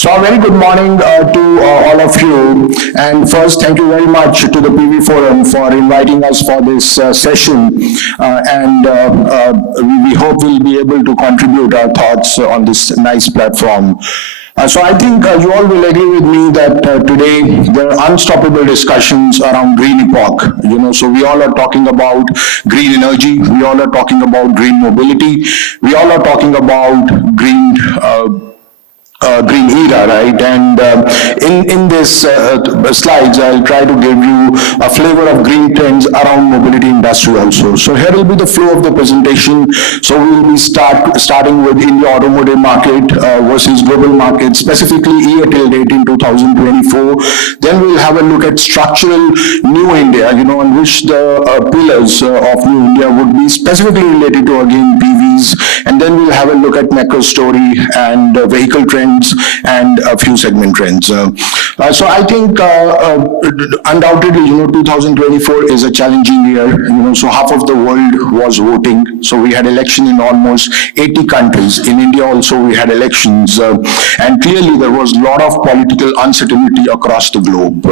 So a very good morning to all of you. And first, thank you very much to the PV Forum for inviting us for this session. We hope we'll be able to contribute our thoughts on this nice platform. So I think you all will agree with me that today there are unstoppable discussions around green epoch. So we all are talking about green energy. We all are talking about green mobility. We all are talking about green era, right? And in this slides, I'll try to give you a flavor of green trends around mobility industry also. So here will be the flow of the presentation. So we will be starting with India automotive market versus global market, specifically year till date in 2024. Then we'll have a look at structural new India, on which the pillars of new India would be specifically related to, again, PVs. And then we'll have a look at macro story and vehicle trends and a few segment trends. So I think undoubtedly, 2024 is a challenging year. So half of the world was voting. So we had election in almost 80 countries. In India also we had elections, and clearly there was a lot of political uncertainty across the globe.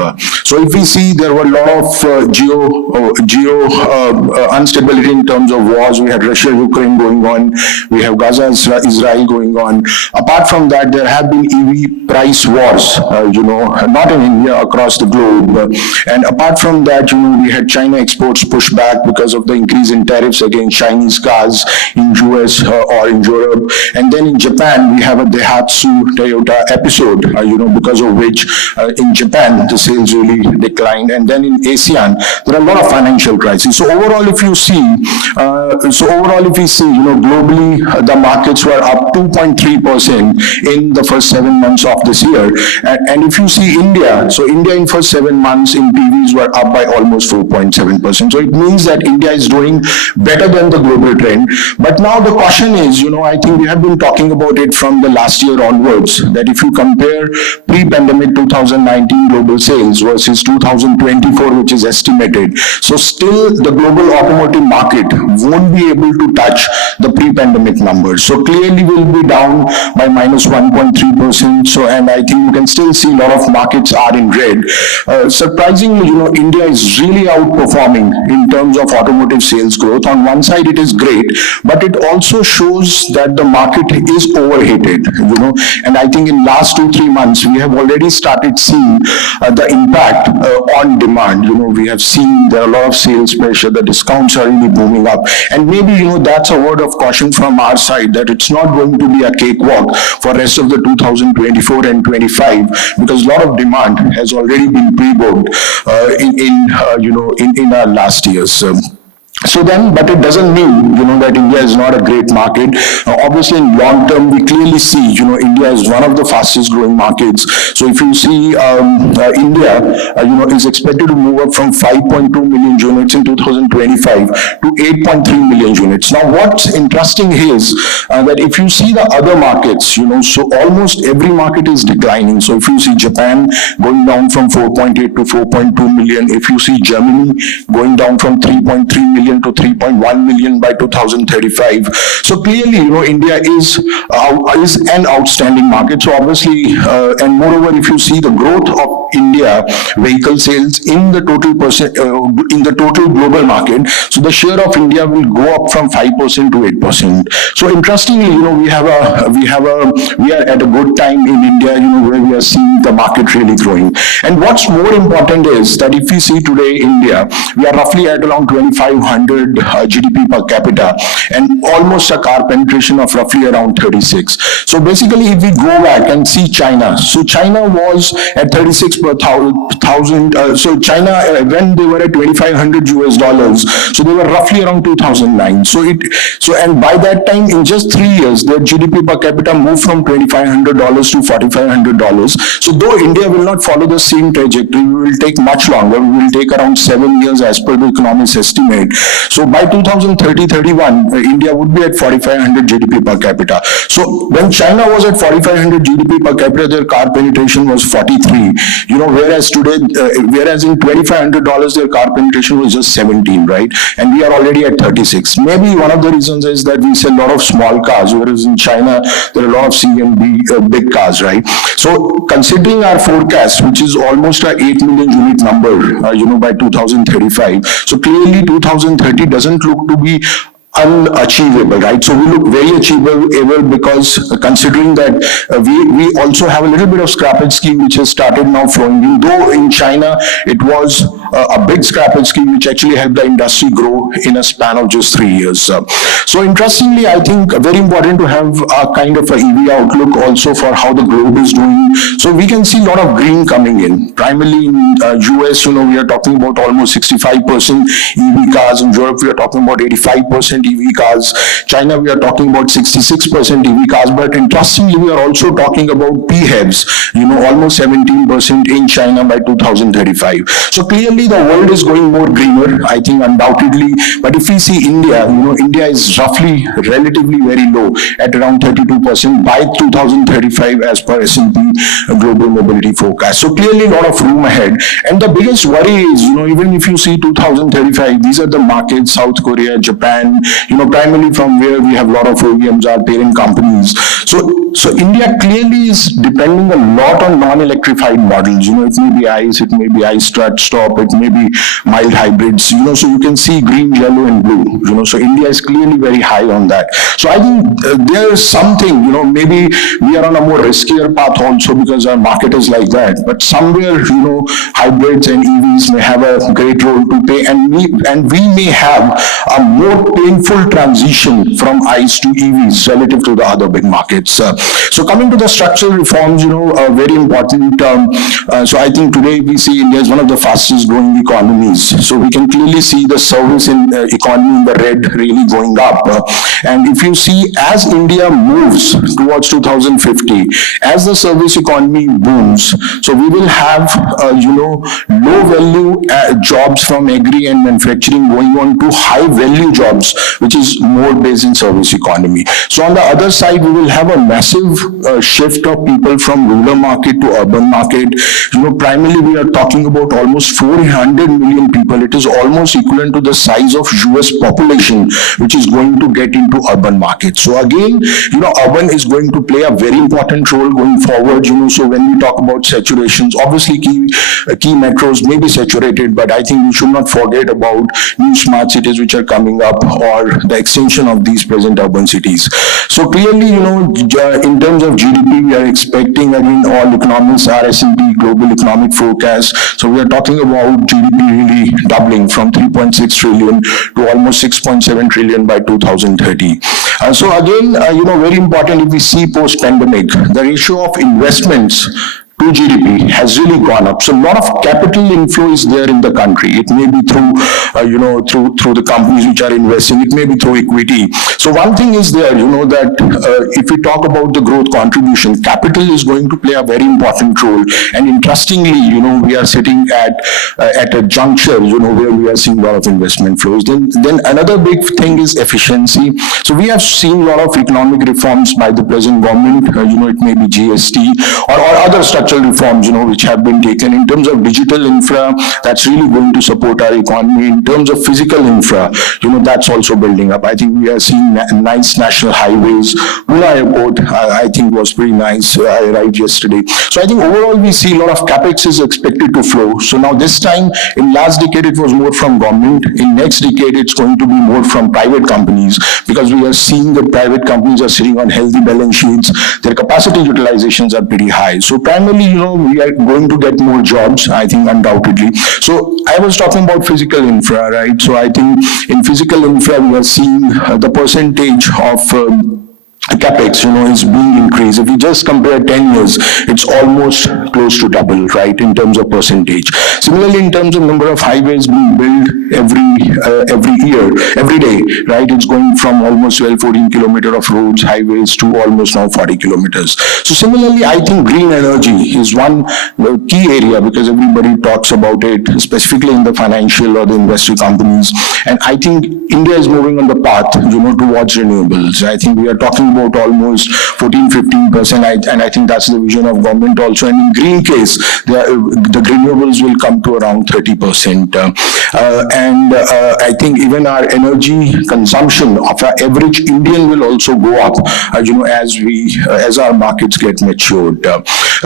So if we see, there were a lot of geo instability in terms of wars. We had Russia, Ukraine going on. We have Gaza, Israel going on. Apart from that, there have been EV price wars, not in India, across the globe. And apart from that, we had China exports pushed back because of the increase in tariffs against Chinese cars in US or in Europe. And then in Japan, we have a Daihatsu Toyota episode, because of which in Japan, the sales really declined. And then in ASEAN, there are a lot of financial crises. So overall, if you see, globally, the markets were up 2.3% in the first 7 months of this year. And if you see India, so India in first 7 months in PVs were up by almost 4.7%. So it means that India is doing better than the global trend. But now the question is, I think we have been talking about it from the last year onwards, that if you compare pre-pandemic 2019 global sales versus 2024, which is estimated, so still the global automotive market won't be able to touch the pre-pandemic numbers. So clearly will be down by minus 1.3%. So, and I think you can still see a lot of markets are in red. Surprisingly, India is really outperforming in terms of automotive sales growth. On one side, it is great, but it also shows that the market is overheated, and I think in last 2-3 months, we have already started seeing the impact on demand. We have seen there are a lot of sales pressure, the discounts are really booming up. And maybe, that's a word of caution from our side, that it's not going to be a cakewalk for rest of the 2024 and 25, because a lot of demand has already been pre-booked in our last years. So then, but it doesn't mean, that India is not a great market. Obviously, in long term, we clearly see, India is one of the fastest growing markets. So if you see, India, is expected to move up from 5.2 million units in 2025 to 8.3 million units. Now, what's interesting is that if you see the other markets, so almost every market is declining. So if you see Japan going down from 4.8 to 4.2 million, if you see Germany going down from 3.3 million to 3.1 million by 2035. So clearly, India is an outstanding market. So obviously, and moreover, if you see the growth of India vehicle sales in the total global market, so the share of India will go up from 5% to 8%. So interestingly, we are at a good time in India, where we are seeing the market really growing. And what's more important is that if we see today India, we are roughly at around 2,500 GDP per capita and almost a car penetration of roughly around 36. So basically, if we go back and see China, so China was at 36 per thousand. So China, when they were at $2,500 US, so they were roughly around 2009. And by that time, in just 3 years, their GDP per capita moved from $2,500 to $4,500. So though India will not follow the same trajectory, we will take much longer. We will take around 7 years as per the economists estimate. So by 2030-31, India would be at 4,500 GDP per capita. So when China was at 4,500 GDP per capita, their car penetration was 43. Whereas today, whereas in $2,500, their car penetration was just 17, right? And we are already at 36. Maybe one of the reasons is that we sell a lot of small cars, whereas in China, there are a lot of C and B big cars, right? So considering our forecast, which is almost a 8 million unit number, by 2035. So clearly 2030 doesn't look to be unachievable, right? So we look very achievable because considering that we also have a little bit of scrappage scheme which has started now flowing in, though in China it was a big scrappage scheme which actually helped the industry grow in a span of just 3 years. So interestingly, I think very important to have a kind of a EV outlook also for how the globe is doing. So we can see a lot of green coming in. Primarily in US, we are talking about almost 65% EV cars. In Europe, we are talking about 85% EV cars. China, we are talking about 66% EV cars. But interestingly, we are also talking about PHEVs, almost 17% in China by 2035. So clearly, the world is going more greener, I think undoubtedly. But if we see India, India is roughly relatively very low at around 32% by 2035 as per S&P Global Mobility Forecast. So clearly, a lot of room ahead. And the biggest worry is, even if you see 2035, these are the markets, South Korea, Japan, primarily from where we have a lot of OEMs, our parent companies. So India clearly is depending a lot on non-electrified models. It may be ICE, it may be ICE stop, it may be mild hybrids. So you can see green, yellow, and blue. So India is clearly very high on that. So I think there is something. Maybe we are on a more riskier path also because our market is like that. But somewhere, hybrids and EVs may have a great role to play, and we may have a more painful transition from ICE to EVs relative to the other big markets. So coming to the structural reforms, a very important. So I think today we see India is one of the fastest growing economies. So we can clearly see the service economy in the red really going up. And if you see, as India moves towards 2050, as the service economy booms, so we will have, low value jobs from agri and manufacturing going on to high value jobs, which is more based in service economy. So on the other side, we will have a massive shift of people from rural market to urban market. Primarily we are talking about almost 400 million people. It is almost equivalent to the size of US population, which is going to get into urban markets. So again, urban is going to play a very important role going forward. So when we talk about saturations, obviously key metros may be saturated, but I think we should not forget about new smart cities which are coming up, or the extension of these present urban cities. So clearly, in terms of GDP, we are expecting, again, all economists are S&P Global Economic Forecast. So we are talking about GDP really doubling from 3.6 trillion to almost 6.7 trillion by 2030. So again, very important, if we see post-pandemic, the ratio of investments to GDP has really gone up. So a lot of capital inflow is there in the country. It may be through, through the companies which are investing. It may be through equity. So one thing is there, that if we talk about the growth contribution, capital is going to play a very important role. And interestingly, we are sitting at a juncture, where we are seeing a lot of investment flows. Then another big thing is efficiency. So we have seen a lot of economic reforms by the present government. It may be GST or other structural reforms, which have been taken in terms of digital infra. That's really going to support our economy. In terms of physical infra, that's also building up. I think we are seeing nice national highways. Pune Airport, I think, was pretty nice. I arrived yesterday. So I think overall we see a lot of capex is expected to flow. So now this time, in last decade, it was more from government. In next decade, it's going to be more from private companies, because we are seeing that private companies are sitting on healthy balance sheets. Their capacity utilizations are pretty high. So primarily, we are going to get more jobs, I think, undoubtedly. So I was talking about physical infra, right? So I think in physical infra, we are seeing the percentage of capex, is being increased. If you just compare 10 years, it's almost close to double, right, in terms of percentage. Similarly, in terms of number of highways being built every year, every day, right, it's going from almost 12, 14 kilometer of roads, highways to almost now 40 kilometers. So similarly, I think green energy is one key area because everybody talks about it, specifically in the financial or the investor companies. And I think India is moving on the path, towards renewables. I think we are talking about almost 14-15%, and I think that's the vision of government also. And in green case, the renewables will come to around 30%. I think even our energy consumption of our average Indian will also go up, as our markets get matured.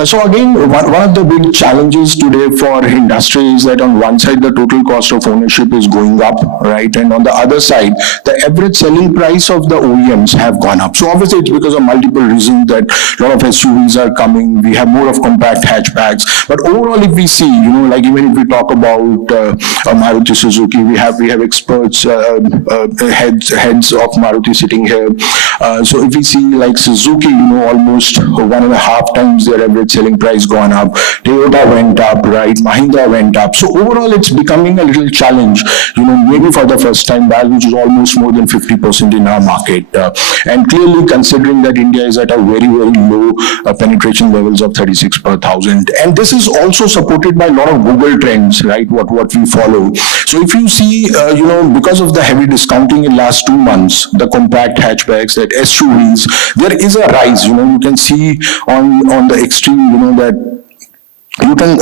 So again, one of the big challenges today for industry is that on one side, the total cost of ownership is going up, right? And on the other side, the average selling price of the OEMs have gone up. So obviously it's because of multiple reasons that a lot of SUVs are coming. We have more of compact hatchbacks. But overall, if we see, like even if we talk about Maruti Suzuki, we have experts, heads of Maruti sitting here. So if we see like Suzuki, almost 1.5 times their average selling price gone up. Toyota went up, right? Mahindra went up. So overall, it's becoming a little challenge, maybe for the first time back, which is almost more than 50% in our market. And clearly considering that India is at a very, very low penetration levels of 36 per thousand. And this is also supported by a lot of Google trends, right? What we follow. So if you see, because of the heavy discounting in last 2 months, the compact hatchbacks, that SUVs, there is a rise, you can see on the extreme, that you can,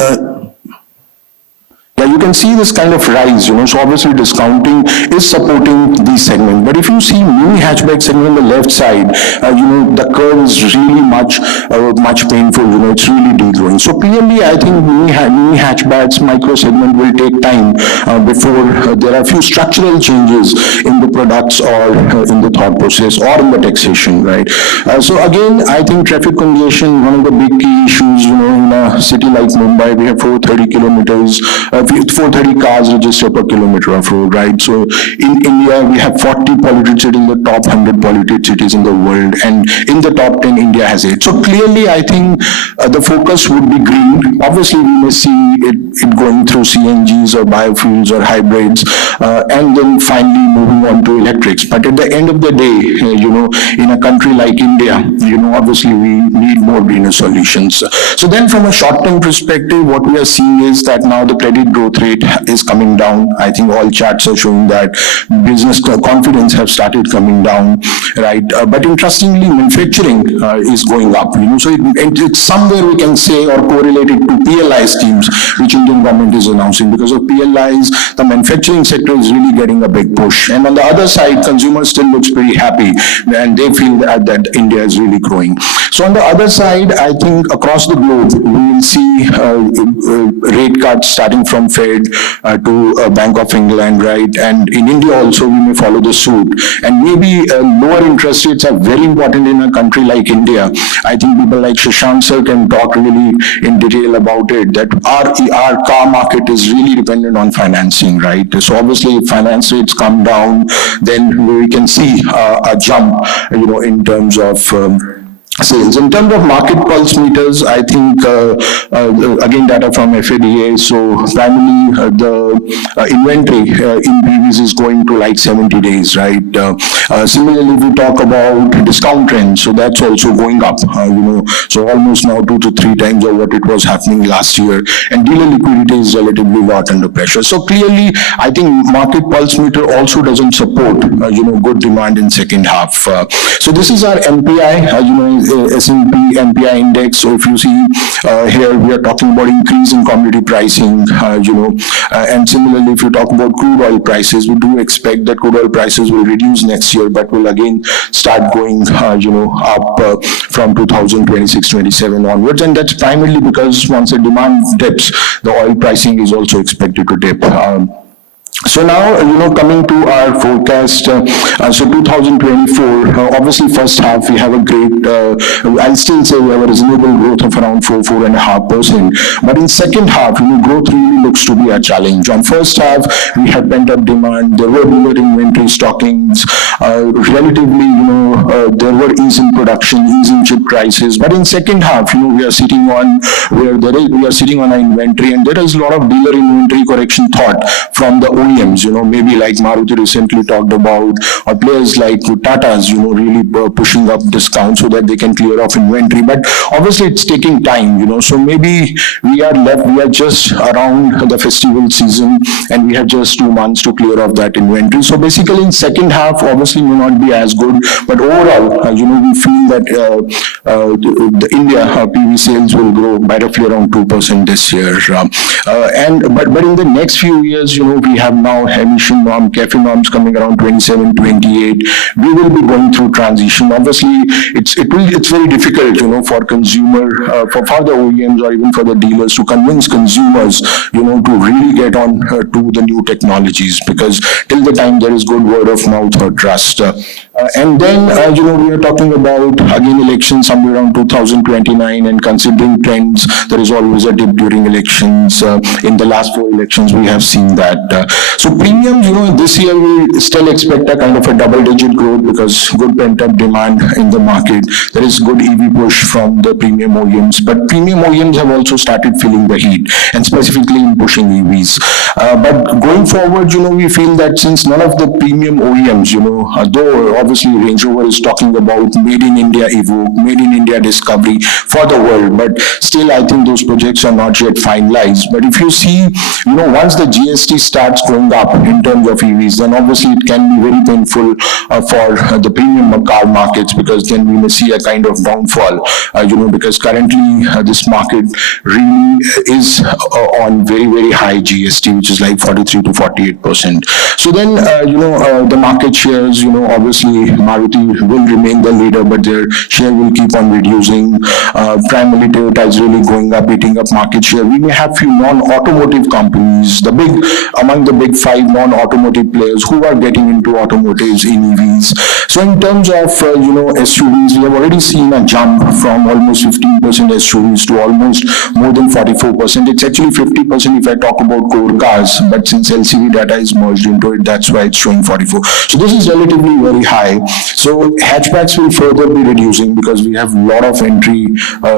you can see this kind of rise, so obviously discounting is supporting these segments. But if you see mini hatchback segment on the left side, the curve is really much painful, it's really degrowing. So clearly, I think mini hatchbacks micro segment will take time before there are a few structural changes in the products or in the thought process or in the taxation, right? So again, I think traffic congestion, one of the big key issues, in a city like Mumbai, we have 430 kilometers, 430 cars registered per kilometer of road, right? So in India, we have 40 polluted cities, the top 100 polluted cities in the world, and in the top 10, India has 8. So clearly, I think the focus would be green. Obviously, we may see it going through CNGs or biofuels or hybrids, and then finally moving on to electrics. But at the end of the day, in a country like India, obviously we need more greener solutions. So then from a short-term perspective, what we are seeing is that now the credit growth rate is coming down. I think all charts are showing that business confidence have started coming down, right? But interestingly, manufacturing is going up. So it's somewhere we can say or correlated to PLI schemes, which Indian government is announcing. Because of PLIs, the manufacturing sector is really getting a big push. And on the other side, consumers still looks pretty happy, and they feel that India is really growing. So on the other side, I think across the globe, we will see rate cuts starting from Fed to Bank of England, right? And in India also, we may follow the suit. And maybe lower interest rates are very important in a country like India. I think people like Shashank sir can talk really in detail about it, that our car market is really dependent on financing, right? So obviously, if finance rates come down, then we can see a jump, in terms of sales. In terms of market pulse meters, I think, again, data from FADA, so primarily the inventory in PVs is going to like 70 days, right? Similarly, we talk about discount trends, so that's also going up, so almost now 2 to 3 times of what it was happening last year, and dealer liquidity is relatively lot under pressure. So clearly, I think market pulse meter also doesn't support, good demand in second half. So this is our MPI, S&P MPI index. So if you see here, we are talking about increase in commodity pricing, and similarly, if you talk about crude oil prices, we do expect that crude oil prices will reduce next year, but will again start going, up from 2026-27 onwards, and that's primarily because once the demand dips, the oil pricing is also expected to dip. So now, coming to our forecast, so 2024, obviously first half we have a great, I'll still say we have a reasonable growth of around 4.5%. But in second half, growth really looks to be a challenge. On first half, we had pent-up demand, there were lower inventory stockings, relatively, there were ease in production, ease in chip prices. But in second half, we are sitting on we are sitting on an inventory, and there is a lot of dealer inventory correction thought from the OEMs, maybe like Maruti recently talked about, or players like Tata's, really pushing up discounts so that they can clear off inventory. But obviously it's taking time, so maybe we are just around the festival season, and we have just 2 months to clear off that inventory. So basically in second half, obviously may not be as good, but overall, we feel that the India PV sales will grow by roughly around 2% this year. But in the next few years, we have now emission norm, CAFE norms coming around 27, 28. We will be going through transition. Obviously, it's very difficult, for consumer, for the OEMs or even for the dealers to convince consumers, to really get on to the new technologies, because till the time there is good word of mouth or trust. And then, we are talking about again elections somewhere around 2029, and considering trends, there is always a dip during elections. In the last 4 elections, we have seen that. So premiums, this year we still expect a kind of a double-digit growth because good pent-up demand in the market. There is good EV push from the premium OEMs, but premium OEMs have also started feeling the heat, and specifically in pushing EVs. But going forward, we feel that since none of the premium OEMs, though obviously Range Rover is talking about made in India Evoque, made in India Discovery for the world, but still I think those projects are not yet finalized. But if you see, once the GST starts going up in terms of EVs, then obviously it can be very painful for the premium car markets, because then we may see a kind of downfall, because currently this market really is on very, very high GST, which is like 43 to 48%. So then, the market shares, obviously Maruti will remain the leader, but their share will keep on reducing. Primarily Toyota is really going up, beating up market share. We may have few non-automotive companies, among the big five non-automotive players who are getting into automotives in EVs. So in terms of, SUVs, we have already seen a jump from almost 15% SUVs to almost more than 44%. It's actually 50% if I talk about core cars, but since LCV data is merged into it, that's why it's showing 44. So this is relatively very high. So hatchbacks will further be reducing because we have a lot of entry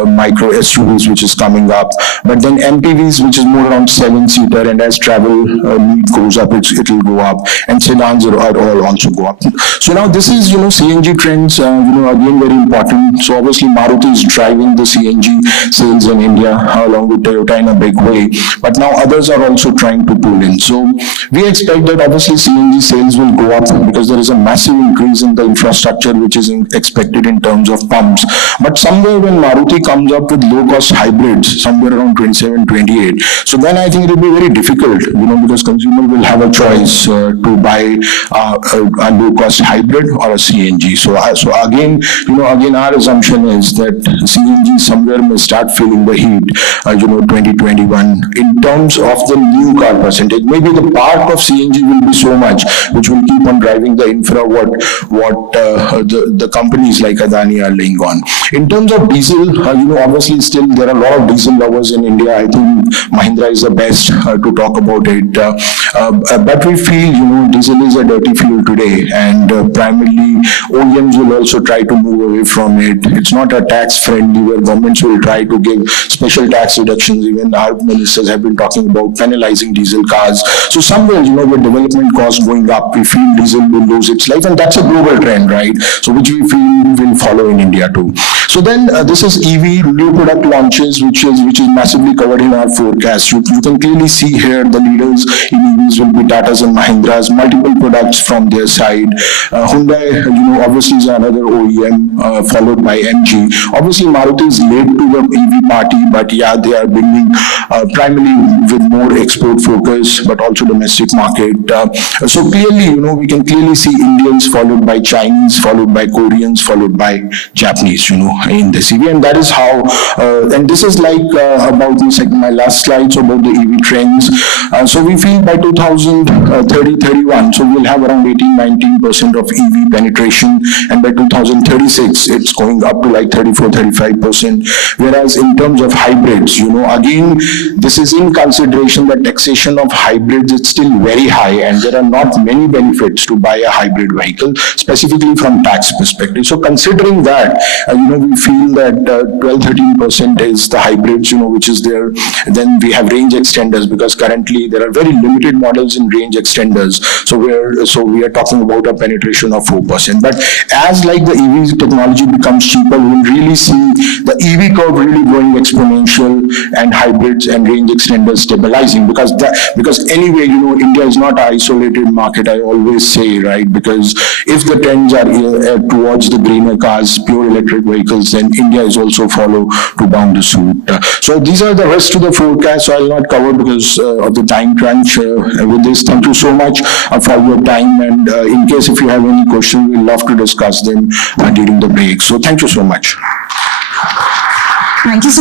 micro SUVs which is coming up. But then MPVs, which is more around 7-seater, and as travel need goes up, it will go up, and sedans are all also go up. So now this is, CNG trends, again very important. So obviously Maruti is driving the CNG sales in India along with Toyota in a big way, but now others are also trying to pull in. So we expect that obviously CNG sales will go up because there is a massive increase in the infrastructure which is expected in terms of pumps. But somewhere when Maruti comes up with low-cost hybrids, somewhere around 27, 28, so then I think it will be very difficult, because consumer will have a choice to buy a low-cost hybrid or a CNG. So again, again our assumption is that CNG somewhere may start feeling the heat, 2021 in terms of the new car percentage. Maybe the part of CNG will be so much which will keep on driving the infra what the companies like Adani are laying on. In terms of diesel, obviously still there are a lot of diesel lovers in India. I think Mahindra is the best to talk about it. But we feel, diesel is a dirty fuel today, and primarily OEMs will also try to move away from it. It's not a tax friendly where governments will try to give special tax reductions. Even our ministers have been talking about penalizing diesel cars. So somewhere, with development costs going up, we feel diesel will lose its life, and that's a global trend, right? So which we feel will follow in India too. So then this is EV new product launches, which is massively covered in our forecast. You can clearly see here the leaders in EVs will be Tata's and Mahindras, multiple products from their side. Hyundai, obviously is another OEM, followed by MG. Obviously Maruti is late to the EV party, but yeah, they are building primarily with more export focus, but also domestic market. So clearly, we can clearly see Indians followed by Chinese, followed by Koreans, followed by Japanese, in this EV, and that is how, and this is like about my last slides about the EV trends. So we feel by 2030-31, so we'll have around 18-19% of EV penetration, and by 2036, it's going up to like 34-35%. Whereas in terms of hybrids, again, this is in consideration that taxation of hybrids is still very high, and there are not many benefits to buy a hybrid vehicle, specifically from tax perspective. So considering that, we feel that 12-13% is the hybrids, which is there. Then we have range extenders, because currently there are very limited models in range extenders. So we are talking about a penetration of 4%. But as like the EV technology becomes cheaper, we'll really see the EV curve really going exponential, and hybrids and range extenders stabilizing, because anyway, India is not an isolated market, I always say, right? Because if the trends are towards the greener cars, pure electric vehicles, then India is also follow to bound the suit. So these are the rest of the forecast, so I'll not cover because of the time crunch. With this, thank you so much for your time, and in case if you have any questions, we'd love to discuss them during the break. So thank you so much. Thank you so much.